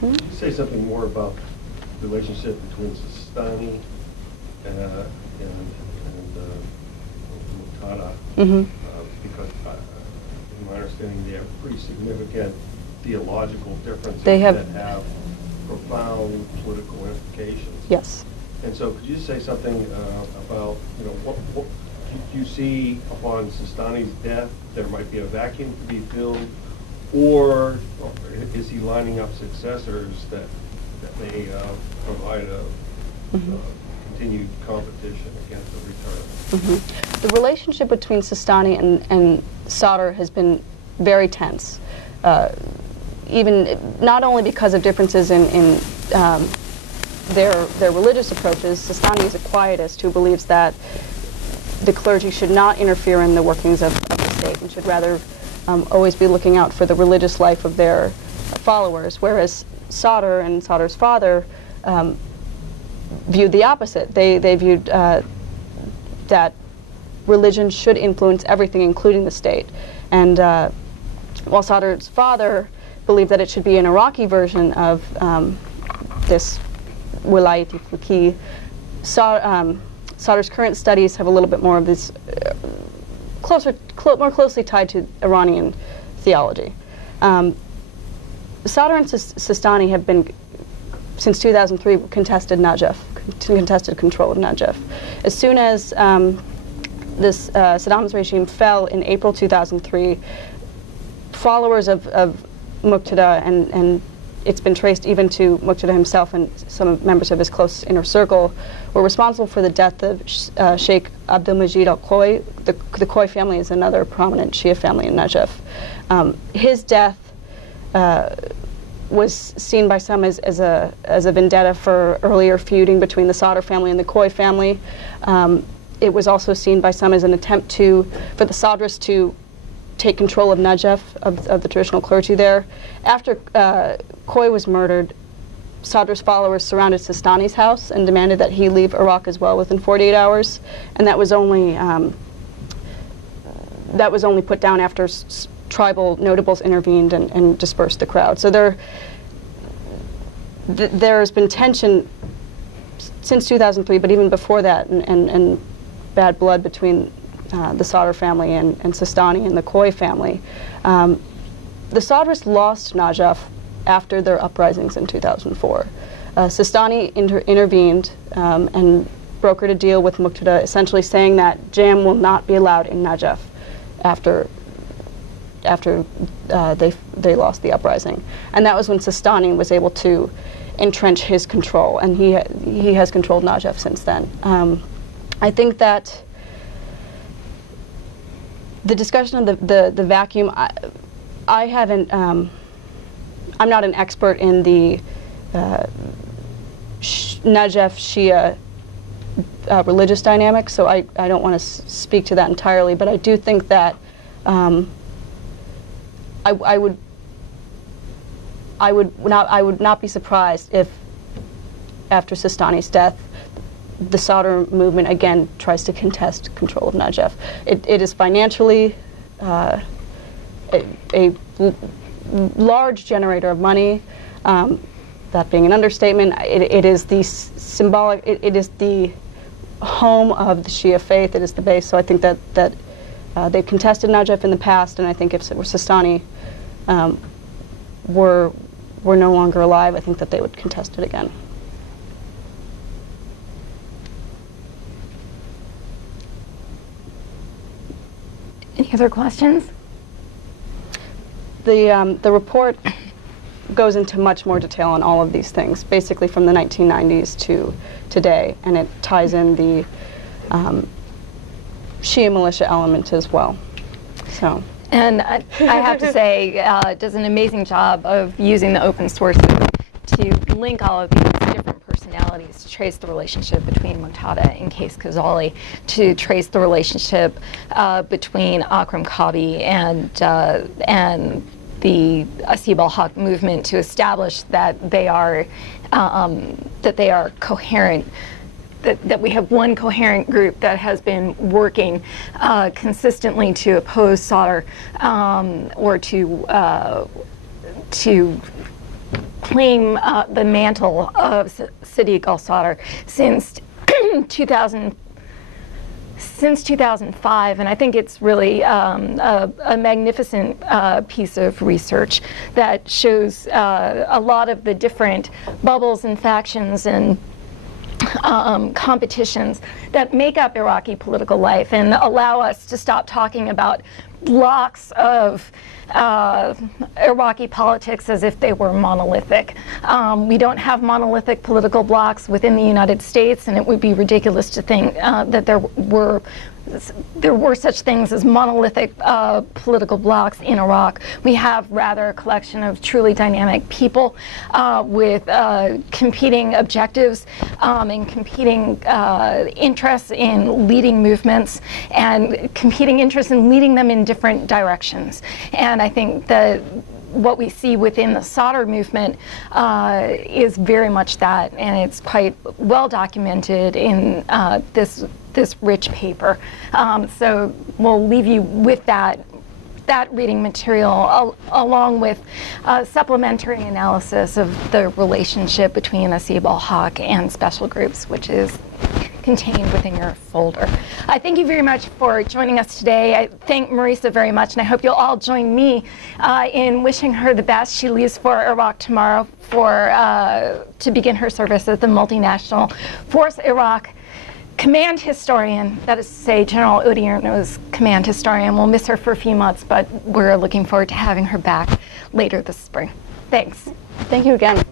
Can you say something more about the relationship between Sistani and Muqtada? Because in my understanding, they have pretty significant theological differences that have profound political implications. Yes. And so, could you say something about, what do you see upon Sistani's death? There might be a vacuum to be filled, or is he lining up successors that may provide a continued competition against the return? The relationship between Sistani and Sadr has been very tense. Even not only because of differences in their religious approaches. Sistani is a quietist who believes that the clergy should not interfere in the workings of the state and should rather always be looking out for the religious life of their followers, whereas Sadr and Sadr's father viewed the opposite. They viewed that religion should influence everything, including the state. And while Sadr's father believed that it should be an Iraqi version of this wilayat fiqhi, Sadr's current studies have a little bit more of this more closely tied to Iranian theology. Sadr and Sistani have been, since 2003, contested control of Najaf. As soon as Saddam's regime fell in April 2003, followers of Muqtada, and it's been traced even to Muqtada himself and some members of his close inner circle, were responsible for the death of Sheikh Abdul-Majid al-Khoi. The Khoi family is another prominent Shia family in Najaf. His death was seen by some as a vendetta for earlier feuding between the Sadr family and the Khoi family. It was also seen by some as an attempt for the Sadrists to take control of Najaf, of the traditional clergy there. After Khoi was murdered, Sadr's followers surrounded Sistani's house and demanded that he leave Iraq as well within 48 hours, and that was only put down after tribal notables intervened and dispersed the crowd. So there's been tension since 2003, but even before that, and bad blood between the Sadr family and Sistani and the Khoi family. The Sadrists lost Najaf after their uprisings in 2004. Sistani intervened and brokered a deal with Muqtada, essentially saying that jam will not be allowed in Najaf after they lost the uprising. And that was when Sistani was able to entrench his control, and he has controlled Najaf since then. I think that the discussion of the vacuum, I haven't, I'm not an expert in the Najaf Shia religious dynamics, so I don't want to speak to that entirely, but I do think that I would not be surprised if after Sistani's death the Sadr movement again tries to contest control of Najaf. It is financially a large generator of money. That being an understatement, it is the symbolic. It is the home of the Shia faith. It is the base. So I think that they've contested Najaf in the past, and I think if Sistani were no longer alive, I think that they would contest it again. Any other questions? The report goes into much more detail on all of these things, basically from the 1990s to today, and it ties in the Shia militia element as well. So. And I have to say, it does an amazing job of using the open sources to link all of these different personalities, to trace the relationship between Muqtada and Qais Khazali, to trace the relationship between Akram Kabi and the ISW al-Haq movement, to establish that they are coherent. That we have one coherent group that has been working consistently to oppose Sadr or to claim the mantle of Sadiq al-Sadr since 2005, and I think it's really a magnificent piece of research that shows a lot of the different bubbles and factions and competitions that make up Iraqi political life and allow us to stop talking about blocks of Iraqi politics as if they were monolithic. We don't have monolithic political blocks within the United States, and it would be ridiculous to think that there were such things as monolithic political blocks in Iraq. We have rather a collection of truly dynamic people with competing objectives and competing interests in leading movements and competing interests in leading them in different directions. And I think that what we see within the Sadr movement is very much that, and it's quite well documented in this rich paper. So we'll leave you with that reading material along with supplementary analysis of the relationship between Asib al-Haq and special groups, which is contained within your folder. I thank you very much for joining us today. I thank Marisa very much, and I hope you'll all join me in wishing her the best. She leaves for Iraq tomorrow to begin her service as the multinational Force Iraq command historian. That is to say, General Odierno's command historian. We'll miss her for a few months, but we're looking forward to having her back later this spring. Thanks. Thank you again.